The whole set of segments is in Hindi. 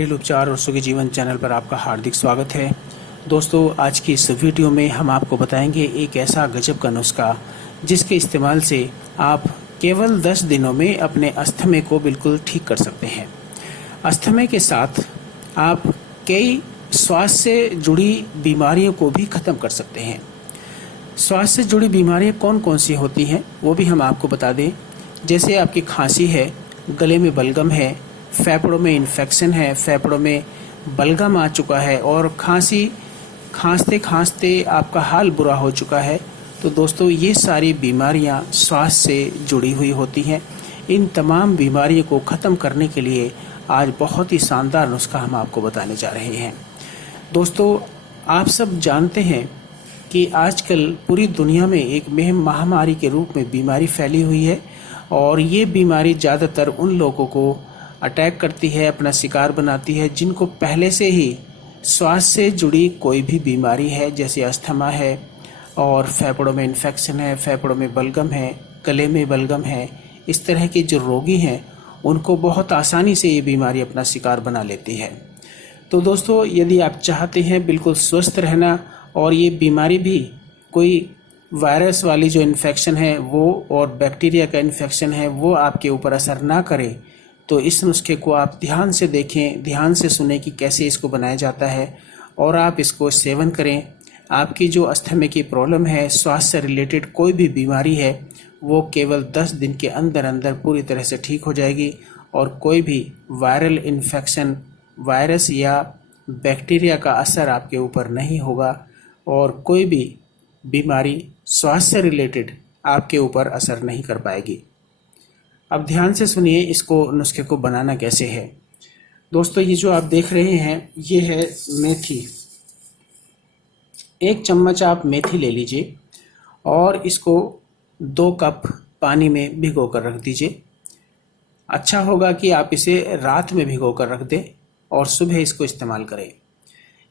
घरेलू उपचार और सुखी जीवन चैनल पर आपका हार्दिक स्वागत है। दोस्तों, आज की इस वीडियो में हम आपको बताएंगे एक ऐसा गजब का नुस्खा जिसके इस्तेमाल से आप केवल 10 दिनों में अपने अस्थमे को बिल्कुल ठीक कर सकते हैं। अस्थमे के साथ आप कई श्वास से जुड़ी बीमारियों को भी ख़त्म कर सकते हैं। श्वास से जुड़ी बीमारियां कौन कौन सी होती हैं वो भी हम आपको बता दें। जैसे आपकी खांसी है, गले में बलगम है, फेफड़ों में इन्फेक्शन है, फेफड़ों में बलगम आ चुका है और खांसते खांसते आपका हाल बुरा हो चुका है, तो दोस्तों ये सारी बीमारियां श्वास से जुड़ी हुई होती हैं। इन तमाम बीमारियों को ख़त्म करने के लिए आज बहुत ही शानदार नुस्खा हम आपको बताने जा रहे हैं। दोस्तों, आप सब जानते हैं कि आजकल पूरी दुनिया में एक महामारी के रूप में बीमारी फैली हुई है और ये बीमारी ज़्यादातर उन लोगों को अटैक करती है, अपना शिकार बनाती है जिनको पहले से ही श्वास से जुड़ी कोई भी बीमारी है, जैसे अस्थमा है और फेफड़ों में इन्फेक्शन है, फेफड़ों में बलगम है, गले में बलगम है। इस तरह के जो रोगी हैं उनको बहुत आसानी से ये बीमारी अपना शिकार बना लेती है। तो दोस्तों, यदि आप चाहते हैं बिल्कुल स्वस्थ रहना और ये बीमारी भी कोई वायरस वाली जो इन्फेक्शन है वो और बैक्टीरिया का इन्फेक्शन है वो आपके ऊपर असर ना करे, तो इस नुस्खे को आप ध्यान से देखें, ध्यान से सुने कि कैसे इसको बनाया जाता है और आप इसको सेवन करें। आपकी जो अस्थमे की प्रॉब्लम है, श्वास से रिलेटेड कोई भी बीमारी है, वो केवल 10 दिन के अंदर अंदर पूरी तरह से ठीक हो जाएगी और कोई भी वायरल इन्फेक्शन, वायरस या बैक्टीरिया का असर आपके ऊपर नहीं होगा और कोई भी बीमारी श्वास से रिलेटेड आपके ऊपर असर नहीं कर पाएगी। अब ध्यान से सुनिए इसको नुस्खे को बनाना कैसे है। दोस्तों, ये जो आप देख रहे हैं ये है मेथी। 1 चम्मच आप मेथी ले लीजिए और इसको 2 कप पानी में भिगो कर रख दीजिए। अच्छा होगा कि आप इसे रात में भिगो कर रख दें और सुबह इसको इस्तेमाल करें,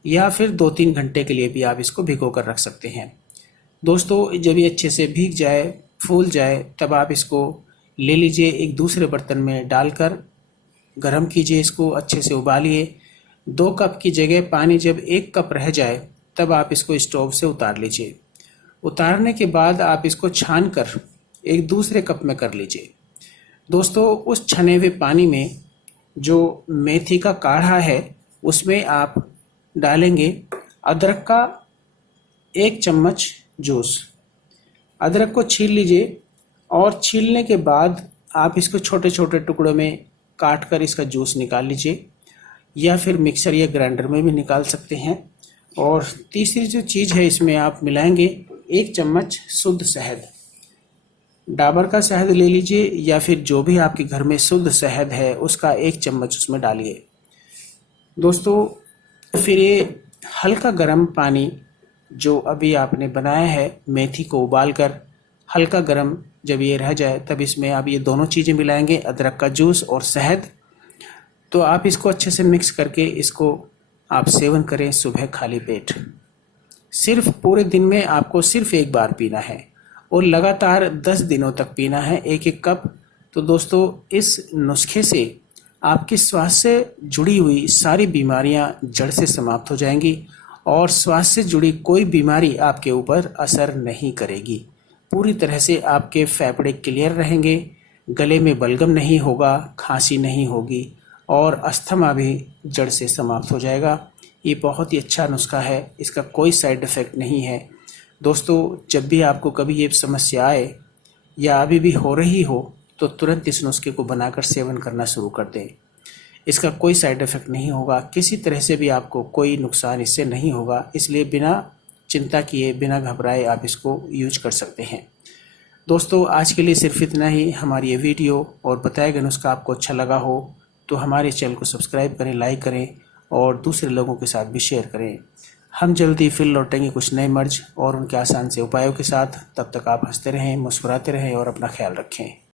या फिर 2-3 घंटे के लिए भी आप इसको भिगो कर रख सकते हैं। दोस्तों, जब ये अच्छे से भीग जाए, फूल जाए, तब आप इसको ले लीजिए, एक दूसरे बर्तन में डालकर गरम कीजिए, इसको अच्छे से उबालिए। 2 कप की जगह पानी जब 1 कप रह जाए तब आप इसको स्टोव से उतार लीजिए। उतारने के बाद आप इसको छान कर एक दूसरे कप में कर लीजिए। दोस्तों, उस छने हुए पानी में जो मेथी का काढ़ा है उसमें आप डालेंगे अदरक का 1 चम्मच जूस। अदरक को छील लीजिए और छीलने के बाद आप इसको छोटे छोटे टुकड़ों में काट कर इसका जूस निकाल लीजिए, या फिर मिक्सर या ग्राइंडर में भी निकाल सकते हैं। और तीसरी जो चीज़ है इसमें आप मिलाएंगे 1 चम्मच शुद्ध शहद। डाबर का शहद ले लीजिए या फिर जो भी आपके घर में शुद्ध शहद है उसका 1 चम्मच उसमें डालिए। दोस्तों, फिर ये हल्का गर्म पानी जो अभी आपने बनाया है, मेथी को उबाल कर हल्का गर्म जब ये रह जाए तब इसमें आप ये दोनों चीज़ें मिलाएंगे, अदरक का जूस और शहद। तो आप इसको अच्छे से मिक्स करके इसको आप सेवन करें सुबह खाली पेट। सिर्फ पूरे दिन में आपको सिर्फ 1 बार पीना है और लगातार 10 दिनों तक पीना है, 1-1 कप। तो दोस्तों, इस नुस्खे से आपके श्वास से जुड़ी हुई सारी बीमारियां जड़ से समाप्त हो जाएंगी और श्वास से जुड़ी कोई बीमारी आपके ऊपर असर नहीं करेगी। पूरी तरह से आपके फेफड़े क्लियर रहेंगे, गले में बलगम नहीं होगा, खांसी नहीं होगी और अस्थमा भी जड़ से समाप्त हो जाएगा। ये बहुत ही अच्छा नुस्खा है, इसका कोई साइड इफ़ेक्ट नहीं है। दोस्तों, जब भी आपको कभी ये समस्या आए या अभी भी हो रही हो तो तुरंत इस नुस्खे को बनाकर सेवन करना शुरू कर दें। इसका कोई साइड इफ़ेक्ट नहीं होगा, किसी तरह से भी आपको कोई नुकसान इससे नहीं होगा, इसलिए बिना चिंता किए, बिना घबराए आप इसको यूज कर सकते हैं। दोस्तों, आज के लिए सिर्फ इतना ही। हमारी ये वीडियो और बताया गया नुस्खा आपको अच्छा लगा हो तो हमारे चैनल को सब्सक्राइब करें, लाइक करें और दूसरे लोगों के साथ भी शेयर करें। हम जल्दी फिर लौटेंगे कुछ नए मर्ज और उनके आसान से उपायों के साथ। तब तक आप हंसते रहें, मुस्कुराते रहें और अपना ख्याल रखें।